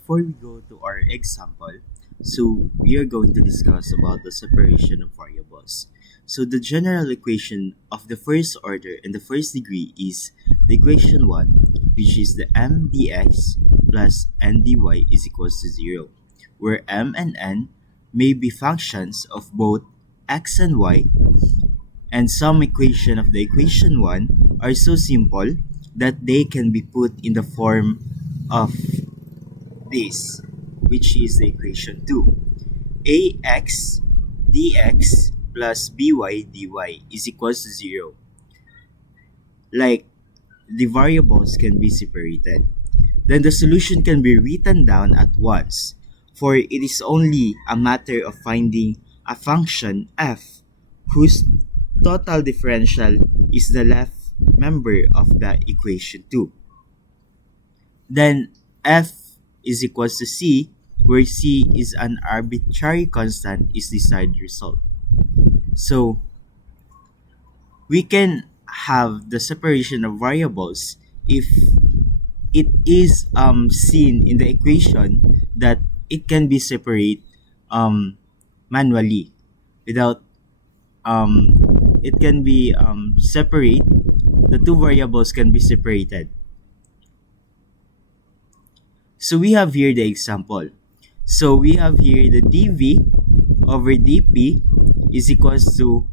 before we go to our example, we are going to discuss about the separation of variables. So the general equation of the first order and the first degree is the equation 1, which is the m dx plus n dy is equals to 0, where m and n may be functions of both x and y, and some equation of the equation 1 are so simple that they can be put in the form of this, which is the equation 2. Ax dx plus by dy is equals to 0. Like, the variables can be separated. Then the solution can be written down at once, for it is only a matter of finding a function f whose total differential is the left member of the equation 2. Then f is equals to c, where c is an arbitrary constant, is the desired result. So we can have the separation of variables if it is seen in the equation that it can be separate manually without it can be separate, the two variables can be separated. So we have here the example. So we have here the dv over dp is equals to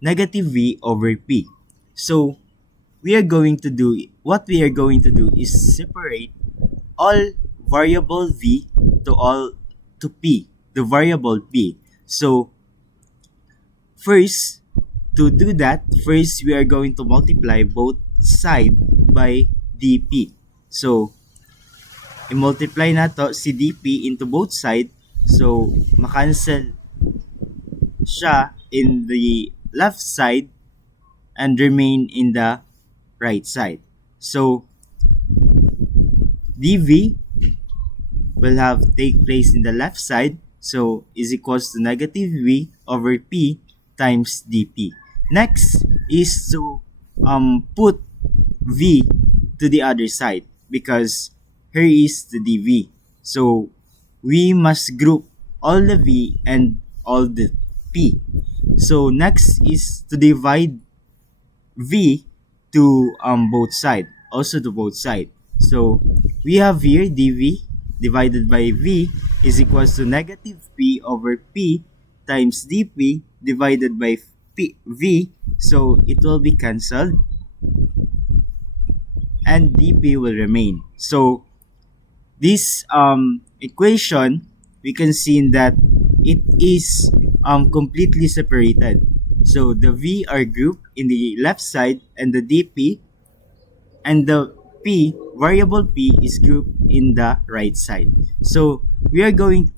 negative v over p. So what we are going to do is separate all variable v to p, the variable p. So first we are going to multiply both side by dp. So i-multiply na to si dp into both side. So makancel siya in the left side and remain in the right side. So dv will have take place in the left side, so is equals to negative v over p times dp. Next is to put v to the other side, because here is the dv. So we must group all the v and all the p. So next is to divide v to both side, also to both side. So we have here dv divided by v is equals to negative p over p times dp divided by v. So it will be cancelled and dp will remain. So this equation, we can see that it is completely separated. So the v are grouped in the left side, and the dp and the p, variable p, is grouped in the right side. So what we are going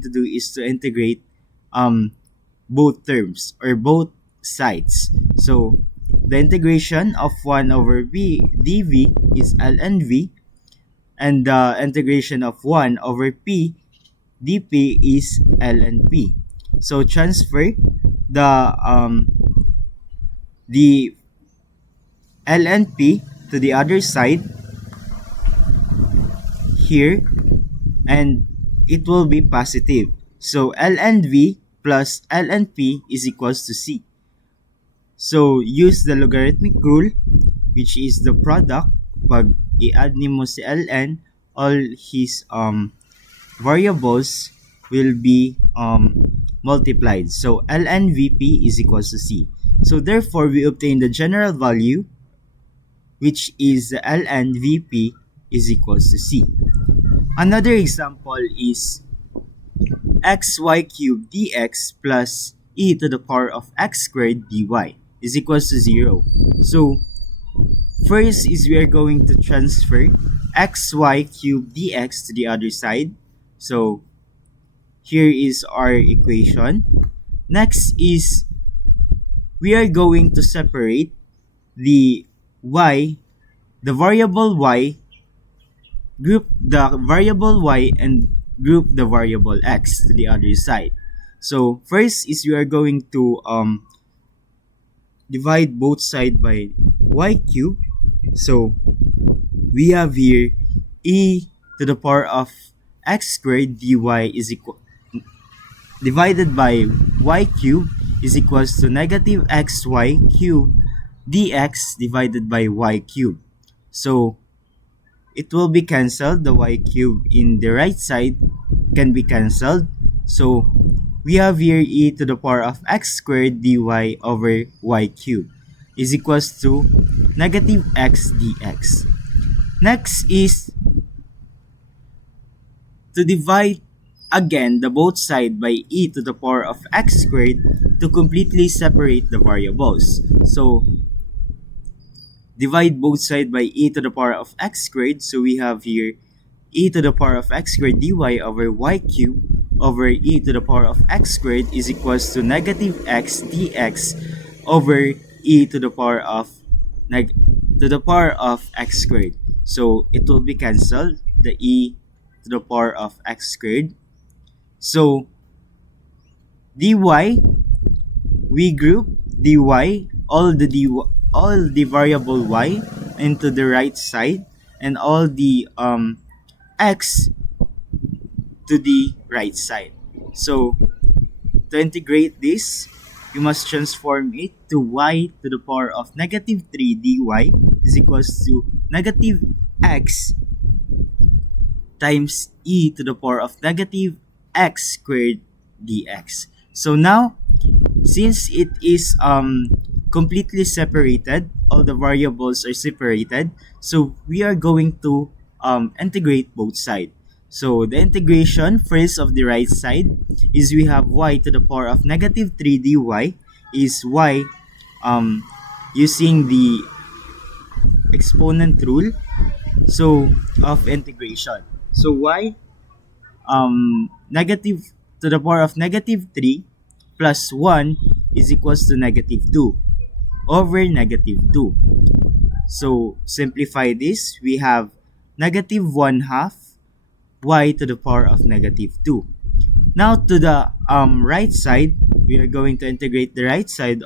to do is to integrate both terms or both sides. So the integration of 1 over v dv is ln v, and the integration of 1 over p dp is ln p. So transfer the ln p to the other side here, and it will be positive. So ln v plus ln p is equals to c. So use the logarithmic rule, which is the product. Pag i-add nimo si ln, all his variables will be multiplied. So ln vp is equals to c. So therefore we obtain the general value, which is the ln vp is equals to c. Another example is xy cubed dx plus e to the power of x squared dy is equals to 0. So first is we are going to transfer xy cubed dx to the other side. So here is our equation. Next is we are going to separate the variable y, group the variable y and group the variable x to the other side. So first is we are going to divide both sides by y cube. So we have here e to the power of x squared dy is equal divided by y cube is equals to negative xy cube dx divided by y cube. So it will be cancelled. The y cube in the right side can be cancelled. So we have here e to the power of x squared dy over y cube is equals to negative x dx. Next is to divide again the both side by e to the power of x squared to completely separate the variables. So divide both side by e to the power of x squared. So we have here e to the power of x squared dy over y cube over e to the power of x squared is equals to negative x dx over e to the power of x squared. So it will be cancelled, the e to the power of x squared. So dy, we group dy, all the variable y into the right side and all the x to the right side. So to integrate this, you must transform it to y to the power of negative 3 dy is equals to negative x times e to the power of negative x squared dx. So now, since it is completely separated, all the variables are separated, so we are going to integrate both sides. So the integration first of the right side is we have y to the power of negative 3 dy is y um, using the exponent rule so of integration. So y negative to the power of negative 3 plus 1 is equals to negative 2 over negative 2. So simplify this, we have negative 1 half y to the power of negative 2. Now to the right side, we are going to integrate the right side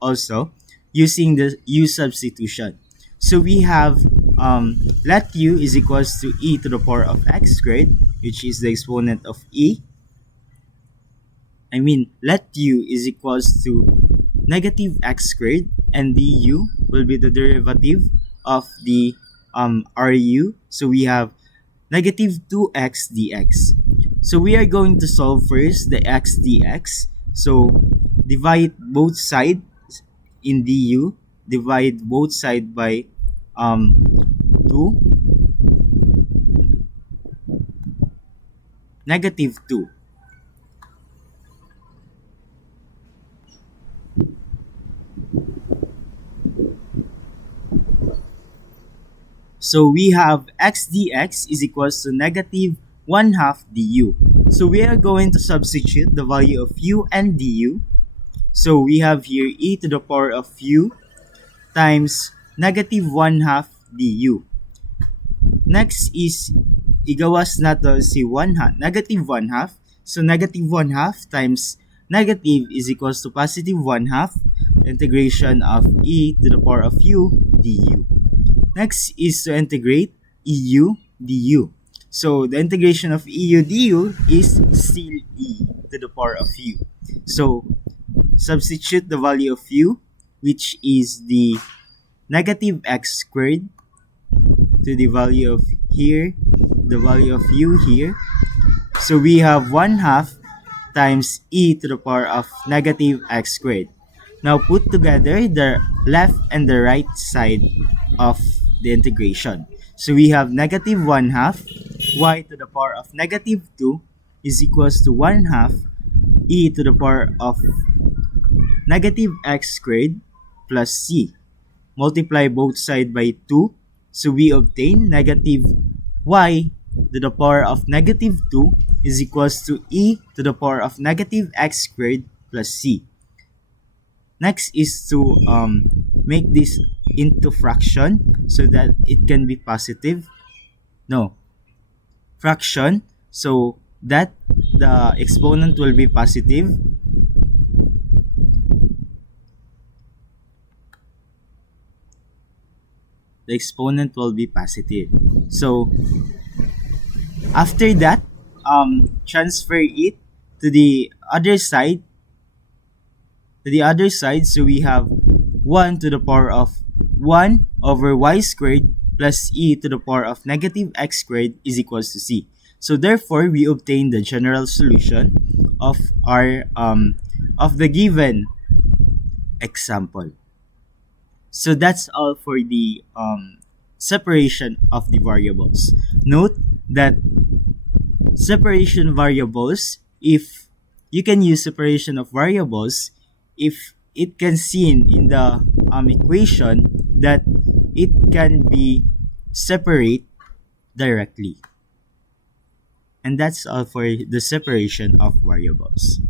also using the u substitution. So we have let u is equals to e to the power of x squared, which is the exponent of e. Let u is equals to negative x squared, and du will be the derivative of the ru. So we have negative 2x dx. So we are going to solve first the x dx. So divide both sides in du. Divide both sides by 2. Negative 2. So we have x dx is equals to negative 1 half du. So we are going to substitute the value of u and du. So we have here e to the power of u times negative 1 half du. Next is igawas nato si 1 half, negative 1 half. So negative 1 half times negative is equals to positive 1 half integration of e to the power of u du. Next is to integrate eu du. So the integration of eu du is still e to the power of u. So substitute the value of u, which is the negative x squared, to the value of here, the value of u here. So we have 1 half times e to the power of negative x squared. Now put together the left and the right side of the integration. So we have negative 1 half y to the power of negative 2 is equals to 1 half e to the power of negative x squared plus c. Multiply both sides by 2. So we obtain negative y to the power of negative 2 is equals to e to the power of negative x squared plus c. Next is to make this into fraction so that it can be positive. No, fraction, so that the exponent will be positive. The exponent will be positive. So After that, transfer it to the other side, so we have 1 to the power of 1 over y squared plus e to the power of negative x squared is equals to c. So therefore, we obtain the general solution of our of the given example. So that's all for the separation of the variables. Note that separation variables, if you can use separation of variables if it can seen in the equation that it can be separate directly. And that's all for the separation of variables.